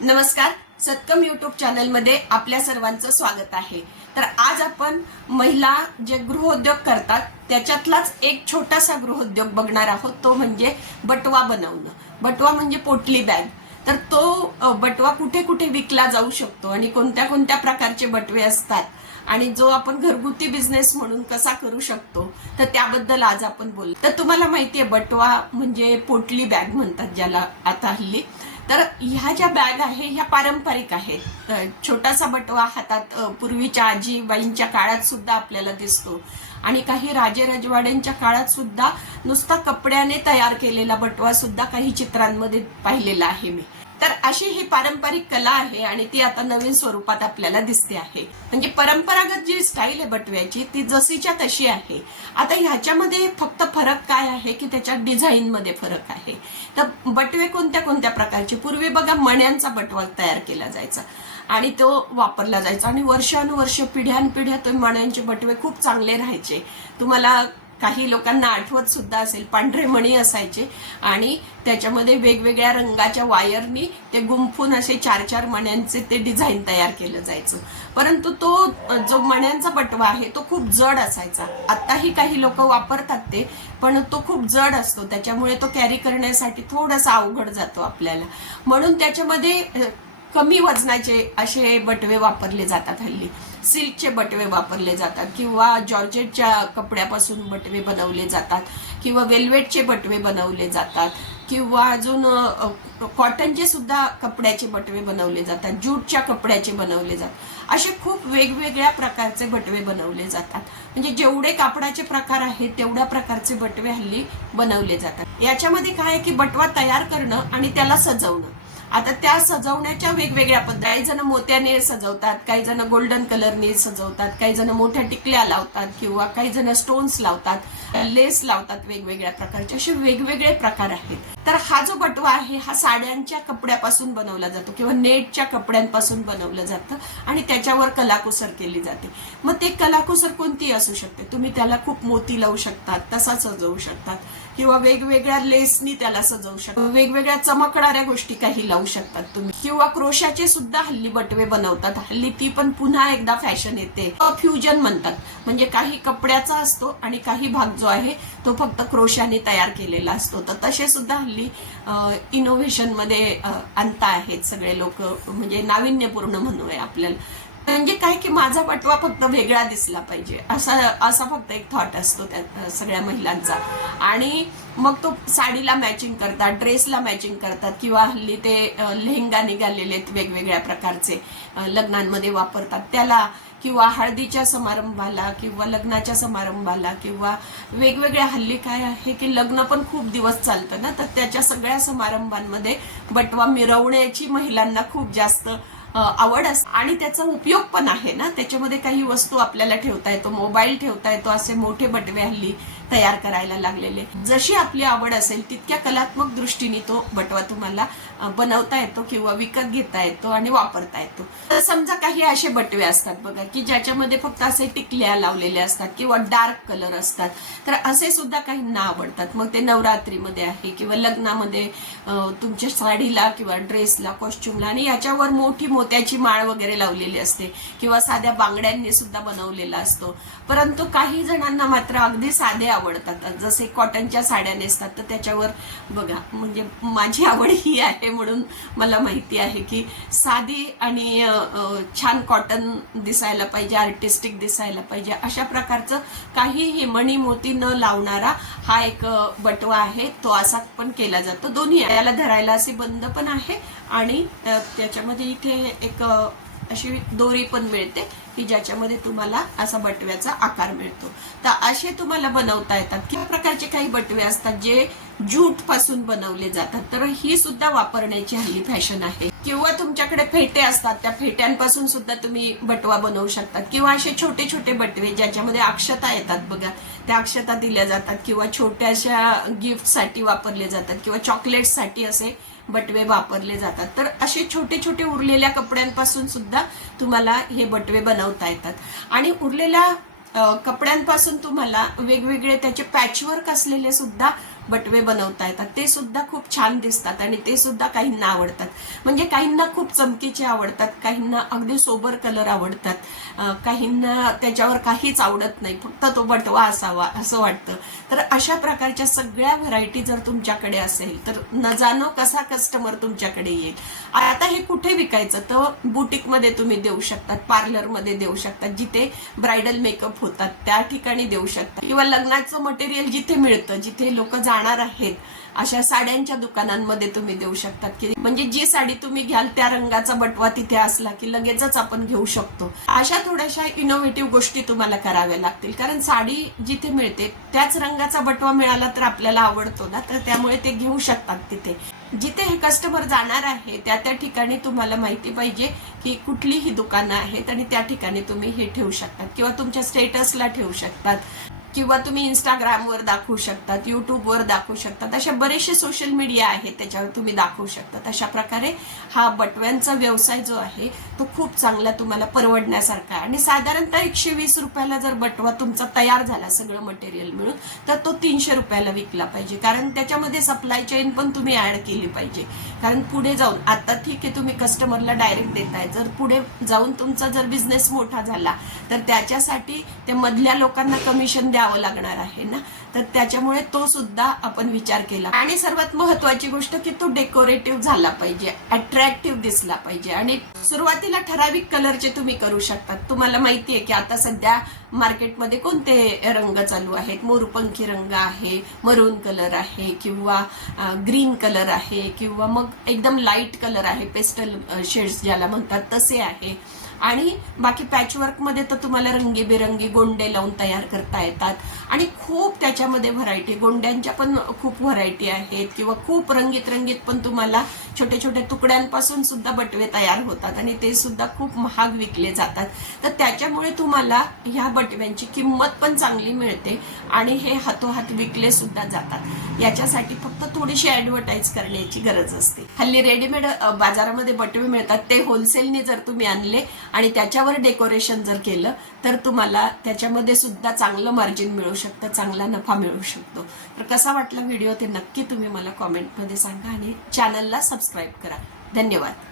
नमस्कार, सत्कम YouTube channel मध्ये आपल्या सर्वांचं स्वागत आहे। तर आज आपण महिला जे गृहोद्योग करतात त्याच्यातलाच एक छोटासा गृहोद्योग बघणार आहोत, तो म्हणजे बटवा बनवणं। बटवा म्हणजे पोटली बॅग। तर तो बटवा कुठे कुठे विकला जाऊ शकतो आणि कोणत्या कोणत्या प्रकारचे बटवे असतात आणि जो आपण घरगुती बिझनेस म्हणून कसा करू शकतो, तर त्याबद्दल आज आपण बोलू। तर तुम्हाला माहितीये बटवा म्हणजे पोटली बॅग म्हणतात ज्याला आता हल्ली। तर ह्या ज्या बॅग आहे ह्या पारंपरिक आहेत। छोटासा बटवा हातात पूर्वीच्या आजीबाईंच्या काळात सुद्धा आपल्याला दिसतो आणि काही राजे राजवाड्यांच्या काळात सुद्धा नुसता कपड्याने तयार केलेला बटवा सुद्धा काही चित्रांमध्ये पाहिलेला आहे मी। तर अशी ही पारंपरिक कला आहे आणि ती आता नवीन स्वरूपात आपल्याला दिसते आहे। म्हणजे परंपरागत जी स्टाईल आहे बटव्याची ती जशीच्या तशी आहे। आता ह्याच्यामध्ये फक्त फरक काय आहे की त्याच्या डिझाईन मध्ये फरक आहे। तर बटवे कोणत्या कोणत्या प्रकारचे, पूर्वी बघा मण्यांचा बटवा तयार केला जायचा आणि तो वापरला जायचा आणि वर्षानुवर्ष पिढ्यानपिढ्या तो मण्यांचे बटवे खूप चांगले राहायचे। तुम्हाला काही लोकांना आठवत सुद्धा असेल, पांढरे मणी असायचे आणि त्याच्यामध्ये वेगवेगळ्या रंगाच्या वायरनी ते गुंफून असे 4-4 मण्यांचे ते डिझाईन तयार केलं जायचं। परंतु तो जो मण्यांचा बटवा आहे तो खूप जड असायचा। आताही काही लोक वापरतात ते, पण तो खूप जड असतो, त्याच्यामुळे तो कॅरी करण्यासाठी थोडासा अवघड जातो आपल्याला। म्हणून त्याच्यामध्ये कमी वजनाचे असे बटवे वापरले जातात हल्ली। सिल्कचे बटवे वापरले जातात किंवा जॉर्जेटच्या कपड्यापासून बटवे बनवले जातात किंवा वेल्वेटचे बटवे बनवले जातात किंवा अजून कॉटनचे सुद्धा कपड्याचे बटवे बनवले जातात, ज्यूटच्या कपड्याचे बनवले जातात। असे खूप वेगवेगळ्या प्रकारचे बटवे बनवले जातात। म्हणजे जेवढे कापडाचे प्रकार आहेत तेवढ्या प्रकारचे बटवे हल्ली बनवले जातात। याच्यामध्ये काय आहे की बटवा तयार करणं आणि त्याला सजवणं। आता त्या सजवण्याच्या वेगवेगळ्या पद्धती, काही जण मोत्याने सजवतात, काही जण गोल्डन कलरने सजवतात, काही जण मोठ्या टिकल्या लावतात किंवा काही जण स्टोन्स लावतात, लेस लावतात, वेगवेगळ्या प्रकारचे असे वेगवेगळे प्रकार आहेत। तर हा जो बटवा आहे हा साड्यांच्या कपड्यापासून बनवला जातो किंवा नेटच्या कपड्यांपासून बनवलं जातं आणि त्याच्यावर कलाकुसर केली जाते। मग ते कलाकुसर कोणती असू शकते, तुम्ही त्याला खूप मोती लावू शकतात, तसा सजवू शकतात किंवा वेगवेगळ्या लेसनी त्याला सजवू शकतात, वेगवेगळ्या चमकणाऱ्या गोष्टी काही लावू शकतात तुम्ही, किंवा क्रोशाचे सुद्धा हल्ली बटवे बनवतात। हल्ली ती पण पुन्हा एकदा फॅशन येते, फ्युजन म्हणतात। म्हणजे काही कपड्याचा असतो आणि काही भाग जो आहे तो फक्त क्रोशाने तयार केलेला असतो। तर तसे सुद्धा हल्ली इनोव्हेशन मध्ये आणता आहेत सगळे लोक, म्हणजे नाविन्यपूर्ण म्हणूया आपल्याला। म्हणजे काय की माझा बटवा फक्त वेगळा दिसला पाहिजे असा फक्त एक थॉट असतो त्या सगळ्या महिलांचा। आणि मग तो साडीला मॅचिंग करतात, ड्रेसला मॅचिंग करतात किंवा हल्ली ते लेहंगा निघालेले वेगवेगळ्या प्रकारचे लग्नांमध्ये वापरतात त्याला, किंवा हळदीच्या समारंभाला किंवा लग्नाच्या समारंभाला किंवा वेगवेगळ्या, हल्ली काय आहे की लग्न पण खूप दिवस चालतं ना, तर त्याच्या सगळ्या समारंभांमध्ये बटवा मिरवण्याची महिलांना खूप जास्त आवड असते आणि त्याचा उपयोग पण आहे ना। त्याच्यामध्ये काही वस्तू आपल्याला ठेवता येतो, मोबाईल ठेवता येतो, असे मोठे बटवे हल्ली तयार करायला लागलेले। जशी आपली आवड असेल तितक्या कलात्मक दृष्टीने तो बटवा तुम्हाला बनवता येतो किंवा विकत घेता येतो आणि वापरता येतो। तर समजा काही असे बटवे असतात बघा की ज्याच्यामध्ये फक्त असे टिकल्या लावलेले असतात किंवा डार्क कलर असतात, तर असे सुद्धा काहींना आवडतात। मग ते नवरात्रीमध्ये आहे किंवा लग्नामध्ये तुमच्या साडीला किंवा ड्रेसला, कॉस्ट्युमला आणि याच्यावर मोठी मोत्याची माळ वगैरे लावलेली असते किंवा साध्या बांगड्यांनी सुद्धा बनवलेला असतो। परंतु काही जणांना मात्र अगदी साधे आवडतात, जसे कॉटनच्या साड्या नेसतात, तर त्याच्यावर बघा, म्हणजे माझी आवड ही आहे म्हणून मला माहिती आहे की साधी आणि छान कॉटन दिसायला पाहिजे, आर्टिस्टिक दिसायला पाहिजे, अशा प्रकारचं काहीही मणी मोती न लावणारा हा एक बटवा आहे। तो असा पण केला जातो, दोन्ही याला धरायला असे बंद पण आहे आणि त्याच्यामध्ये इथे एक अशी दोरी पण मिळते की ज्याच्यामध्ये तुम्हाला असा बटव्याचा आकार मिळतो। तर असे तुम्हाला बनवता येतात। किती प्रकारचे काही बटवे असतात जे ज्यूट पासून बनवले जातात, तर ही सुद्धा वापरण्याची हल्ली फॅशन आहे। किंवा तुमच्याकडे फेटे असतात, त्या फेट्यांपासून सुद्धा तुम्ही बटवा बनवू शकतात किंवा असे छोटे छोटे बटवे ज्याच्यामध्ये अक्षता येतात बघा, त्या अक्षता दिल्या जातात किंवा छोट्याशा गिफ्टसाठी वापरले जातात किंवा चॉकलेट्ससाठी असे बटवे वापरले जातात। तर असे छोटे छोटे उरलेल्या कपड्यांपासून सुद्धा तुम्हाला हे बटवे बनवता येतात आणि उरलेल्या कपड्यांपासून तुम्हाला वेगवेगळे त्याचे पॅचवर्क असलेले सुद्धा बटवे बनवता येतात, ते सुद्धा खूप छान दिसतात आणि ते सुद्धा काहींना आवडतात. म्हणजे काहींना खूप चमकीचे आवडतात, काहींना अगदी सोबर कलर आवडतात, काहींना त्याच्यावर काहीच आवडत नाही, फक्त तो बटवा असावा असं वाटतं. तर अशा प्रकारच्या सगळ्या व्हरायटी जर तुमच्याकडे असेल तर न जाणो कसा कस्टमर तुमच्याकडे येईल. आता हे कुठे विकायचं तर बुटीकमध्ये तुम्ही देऊ शकतात, पार्लरमध्ये देऊ शकतात, जिथे ब्रायडल मेकअप होतात त्या ठिकाणी देऊ शकतात, किंवा लग्नाचं मटेरियल जिथे मिळतं, जिथे लोक जाणार आहेत अशा साड्यांच्या दुकानांमध्ये तुम्ही देऊ शकतात. की म्हणजे जी साडी तुम्ही घ्याल त्या रंगाचा बटवा तिथे असला की लगेचच आपण घेऊ शकतो. अशा थोड्याशा इनोव्हेटिव्ह गोष्टी तुम्हाला कराव्या लागतील, कारण साडी जिथे मिळते त्याच रंगाचा बटवा मिळाला तर आपल्याला आवडतो ना, तर त्यामुळे ते घेऊ शकतात. तिथे जिथे हे कस्टमर जाणार आहे त्या त्या ठिकाणी तुम्हाला माहिती पाहिजे की कुठली ही दुकानं आहेत आणि त्या ठिकाणी तुम्ही हे ठेवू शकतात, किंवा तुमच्या स्टेटसला ठेवू शकतात, किंवा तुम्ही इंस्टाग्रामवर दाखवू शकतात, युट्यूबवर दाखवू शकतात. अशा बरेचसे सोशल मीडिया आहेत त्याच्यावर तुम्ही दाखवू शकतात. अशा प्रकारे हा बटव्यांचा व्यवसाय जो आहे तो खूप चांगला तुम्हाला परवडण्यासारखा आहे. आणि साधारणतः 120 रुपयाला जर बटवा तुमचा तयार झाला सगळं मटेरियल मिळून तर तो 300 रुपयाला विकला पाहिजे, कारण त्याच्यामध्ये सप्लाय चेन पण तुम्ही ऍड केली पाहिजे. कारण पुढे जाऊन आता ठीक आहे तुम्ही कस्टमरला डायरेक्ट देताय, जर पुढे जाऊन तुमचा जर बिझनेस मोठा झाला तर त्याच्यासाठी ते मधल्या लोकांना कमिशन द्यावं लागणार आहे ना, तर त्याच्यामुळे तो सुद्धा आपण विचार केला. आणि सर्वात महत्वाची गोष्ट की तो डेकोरेटिव्ह झाला पाहिजे, अट्रॅक्टिव्ह दिसला पाहिजे. आणि सुरुवातीला ठराविक कलरचे तुम्ही करू शकतात. तुम्हाला माहिती आहे की आता सध्या मार्केटमध्ये कोणते रंग चालू आहेत, मोरपंखी रंग आहे, मरून कलर आहे, किंवा ग्रीन कलर आहे, किंवा मग एकदम लाईट कलर आहे, पेस्टल शेड्स ज्याला म्हणतात तसे आहे. आणि बाकी पॅचवर्क मध्ये तर तुम्हाला रंगीबेरंगी गोंडे लावून तयार करता येतात आणि खूप त्याच्यामध्ये व्हरायटी, गोंड्यांच्या पण खूप व्हरायटी आहेत, किंवा खूप रंगीत रंगीत पण तुम्हाला छोट्या छोट्या तुकड्यांपासून सुद्धा बटवे तयार होतात आणि ते सुद्धा खूप महाग विकले जातात. तर त्याच्यामुळे तुम्हाला ह्या बटव्यांची किंमत पण चांगली मिळते आणि हे हातोहात विकले सुद्धा जातात. याच्यासाठी फक्त थोडीशी ऍडव्हर्टाईज करण्याची गरज असते. हल्ली रेडीमेड बाजारामध्ये बटवे मिळतात, ते होलसेलने जर तुम्ही आणले आणि त्याच्यावर डेकोरेशन जर केलं तर तुम्हाला त्याच्यामध्ये सुद्धा चांगलं मार्जिन मिळू शकतं, चांगला नफा मिळू शकतो. तर कसा वाटला व्हिडिओ ते नक्की तुम्ही मला कॉमेंटमध्ये सांगा आणि चॅनलला सबस्क्राईब करा. धन्यवाद.